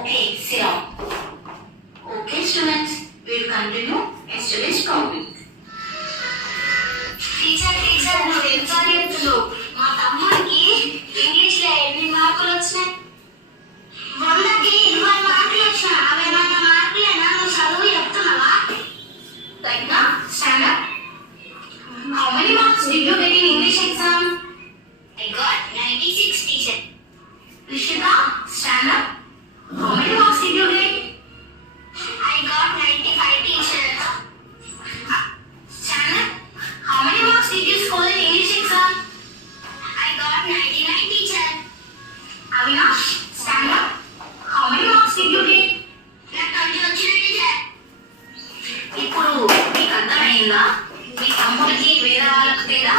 Okay, sit down. Okay, students, we'll continue yesterday's topic. Teacher నువ్వు ఎంత చెప్తున్నావు? మా తమ్ముడికి ఇంగ్లీష్ లో ఎన్ని మార్కులు వచ్చినాయి? 100కి 20 మార్కులు వచ్చినాయి. అవి మన మార్కులేనా? నువ్వు చదువు చెప్తున్నావా? Tagna, stand up. How many marks did you get in English exam? I got 96, teacher. Rishita, stand up. How many marks did you get? I got 95, teacher. Stand up. How many marks did you score in English exam? I got 99, teacher. Avinash, stand up. How many marks did you get? నాకు 20 వచ్చినాయి, teacher. ఇప్పుడు మీకు అర్థమైందా? మీ తమ్ముడికి వేరే వాళ్ళకి తేడా?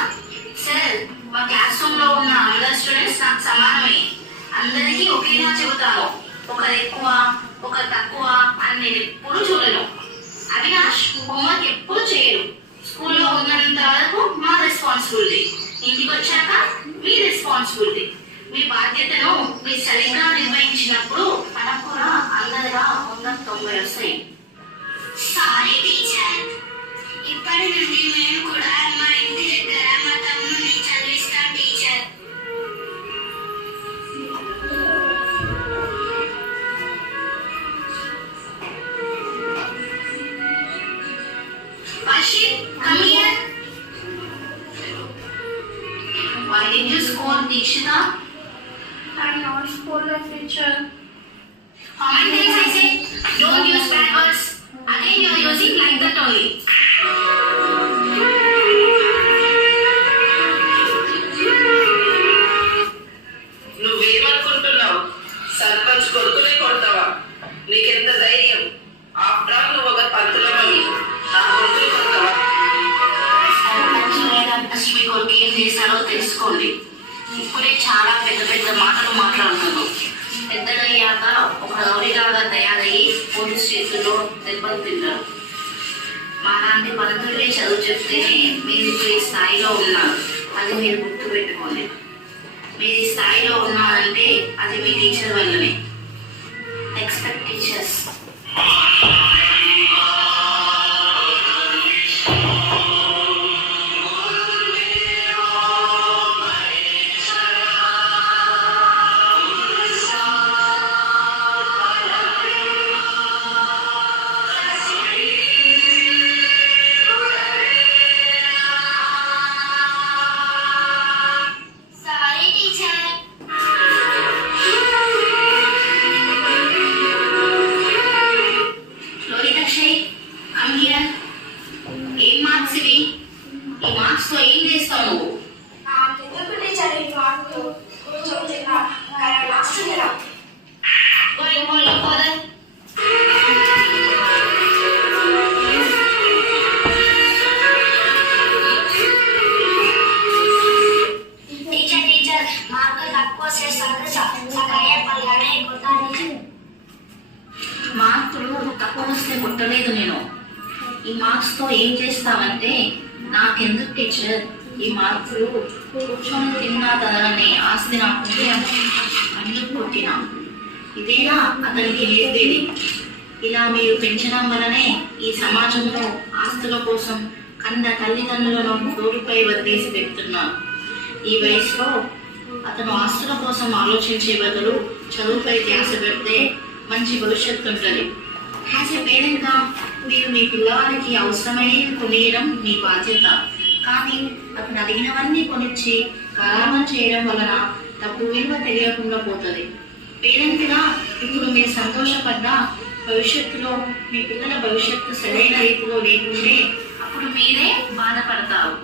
సార్, మా క్లాస్ రూమ్ లో ఉన్న అందరు స్టూడెంట్స్ నాకు సమానమే. అందరికీ ఒకేలా చెబుతాను. ఒకరు ఎక్కువ ఒకరు తక్కువ అని నేను ఎప్పుడు చూడను. అవినాష్ హోంవర్క్ ఎప్పుడు చేయరు. స్కూల్లో ఉన్నంత వరకు మా రెస్పాన్సిబిలిటీ, ఇంటికి వచ్చాక మీ రెస్పాన్సిబిలిటీ. మీ బాధ్యతను మీరు సరిగ్గా నిర్వహించినప్పుడు మనకు కూడా అందరిగా 190 వస్తాయి. Sorry teacher. ఇప్పటి నుండి మేము కూడా మా ఇంటి దగ్గర మా తమ్ముడిని చదివిస్తాం teacher. Ashit, come here. Why did you scold Dikshita? I'm not scolded, teacher. How many times I said, don't use bad words. Again you are using like that only. నువ్వేమనుకుంటున్నావు? సర్పంచ్ కొడుకునే కొడతావా? నీకెంత ధైర్యం? ఆఫ్టర్ ఆల్ నువ్వు ఒక పంతులమని నా కొడుకుని కొడతావా? మీ కొడుకు ఏం చేశాడో తెలుసుకోండి. ఇప్పుడే చాలా పెద్ద పెద్ద మాటలు మాట్లాడుతున్నావు. పెద్దదయ్యాక ఒక రౌడీలాగా తయారయ్యి పోలీస్ చేతుల్లో దెబ్బలు తింటారు. మా లాంటి పంతులే చదువు చెప్తేనే మీరు ఇప్పుడు ఈ స్థాయిలో ఉన్నారు. అది మీరు గుర్తు పెట్టుకోండి. మీరు ఈ స్థాయిలో ఉన్నారంటే అది మీ టీచర్ వల్లనే. Expect teachers. Sorry teacher. Lohitakshay, come here. ఏం మార్క్స్ ఇవి? ఈ మార్క్స్ తో ఏం చేస్తావు నువ్వు? నాకెందుకు టీచర్ ఈ మార్కులు? కూర్చోబెట్టిన రాస్తుందిరా. టీచర్ మార్కులు తక్కువ చేస్తాను సకాయ పల్లనే కొట్టాలి. మార్కులు తక్కువ వస్తే కొట్టలేదు నేను. ఈ మార్క్స్ తో ఏం చేస్తావంటే, నాకెందుకు టీచర్ ఈ మార్కులు, కూర్చొని తిన్నా తనని ఆస్తి నాకుంటే అందుకు కొట్టినా. ఇదేనా అతనికి నేర్పేది? ఇలా మీరు పెంచడం వలనే ఈ సమాజంలో ఆస్తుల కోసం కన్న తల్లిదండ్రులను రోడ్డుపై వదిలేసి పెడుతున్నారు. ఈ వయసులో అతను ఆస్తుల కోసం ఆలోచించే బదులు చదువుపై ధ్యాస పెడితే మంచి భవిష్యత్తు ఉంటుంది. యాజ్ ఎ పేరెంట్గా మీరు మీ పిల్లవాడికి అవసరమైనవి కొనియడం మీ బాధ్యత. కానీ అతను అడిగినవన్నీ కొనిచ్చి గారాబం చేయడం వలన డబ్బు విలువ తెలియకుండా పోతుంది. పేరెంట్గా ఇప్పుడు మీరు సంతోషపడ్డా భవిష్యత్తులో మీ పిల్లల భవిష్యత్తు సరైన రీతిలో లేకుంటే అప్పుడు మీరే బాధపడతారు.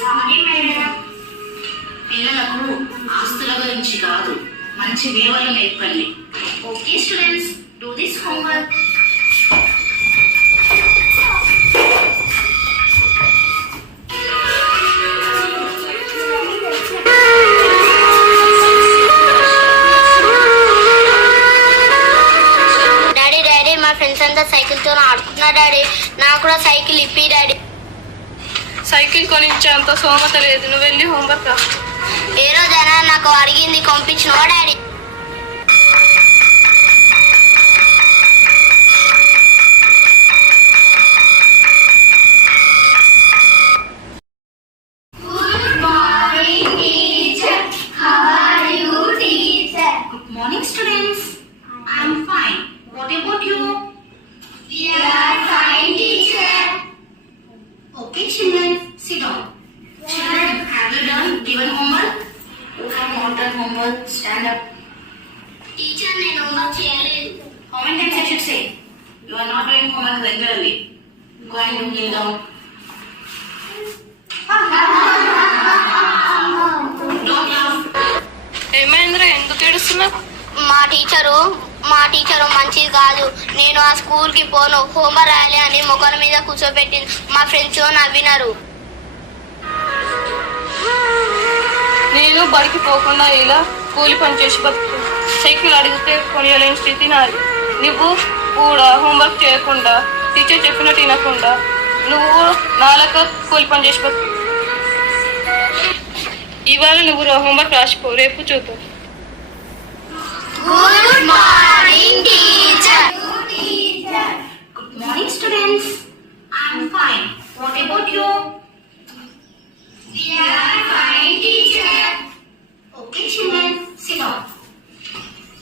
Sorry madam. పిల్లలకు ఆస్తుల గురించి కాదు, మంచి విలువలు నేర్పండి. Okay students, do this homework. Daddy మా ఫ్రెండ్స్ అంతా సైకిల్తో ఆడుతున్నారు డాడీ. నాకు కూడా సైకిల్ ఇప్పి డాడీ. సైకిల్ కొనిచ్చేంత సోమత లేదు. నువ్వు వెళ్ళి హోంవర్క్ రా. ఏ రోజైనా నాకు అడిగింది పంపించినవా daddy? Morning, students. I'm fine. What about you? We are fine, teacher. Okay, children, sit down. Children, have you done given homework? Who have not done homework? Stand up. Teacher నేను హోంవర్క్ చేయలేదు. How many times I should say? You are not doing homework regularly. Go and do kneel down. Don't laugh. ఏమైందిరా ఎందుకు ఏడుస్తున్నావు? మా టీచరు మంచిది కాదు. నేను ఆ స్కూల్కి పోను, హోంవర్క్ రాయాలి అని ముఖం మీద కూర్చోబెట్టింది. మా ఫ్రెండ్స్ నవ్వినారు. నేను బడికి పోకుండా ఇలా కూలి పని చేసి బతుకు. సైకిల్ అడిగితే కొనియలేని స్థితి నాది. నువ్వు కూడా హోంవర్క్ చేయకుండా, టీచర్ చెప్పినట్టు వినకుండా, నువ్వు నాలక కూలి పని చేసి బతుకు. ఇవాళ నువ్వు హోంవర్క్ రాసిపో, రేపు చూద్దాం. Good morning teacher. Good morning, students. I'm fine. What about you? We are fine, teacher. Okay, children, sit down.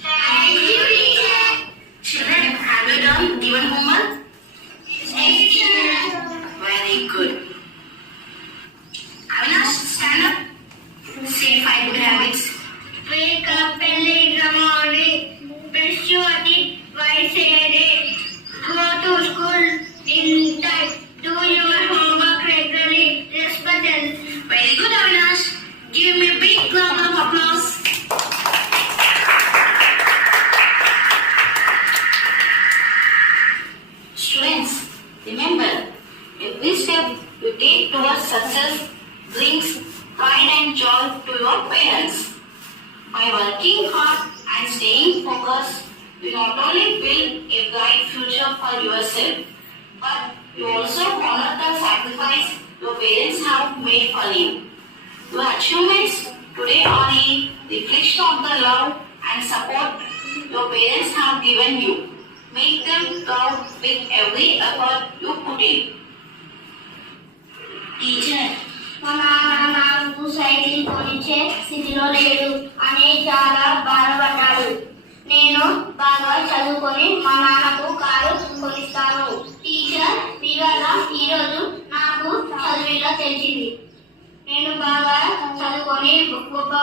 Thank you, teacher. Children, have you done given homework? Yes, teacher. Very good. Avinash, stand up. Say 5 good habits. Wake up early in the morning, brush your teeth twice a day, go to school in time, do your homework regularly, respect others. Very good, Avinash. Give me a big round of applause. Students, remember, every step you take towards success brings pride and joy to your parents. By working hard and staying focused, you not only build a bright future for yourself, but you also honor the sacrifice your parents have made for you. Your achievements today are a reflection of the love and support your parents have given you. Make them proud with every effort you put in. Teacher, మా నాన్న నాకు సైకిల్ కొనిచ్చే స్థితిలో లేడు అని చాలా బాధపడ్డాడు. నేను బాగా చదువుకొని మా నాన్నకు కారు కొనిస్తాను. టీచర్, మీ వల్ల ఈరోజు నాకు చదువులో తెలిసింది. నేను బాగా చదువుకొని గొప్పగా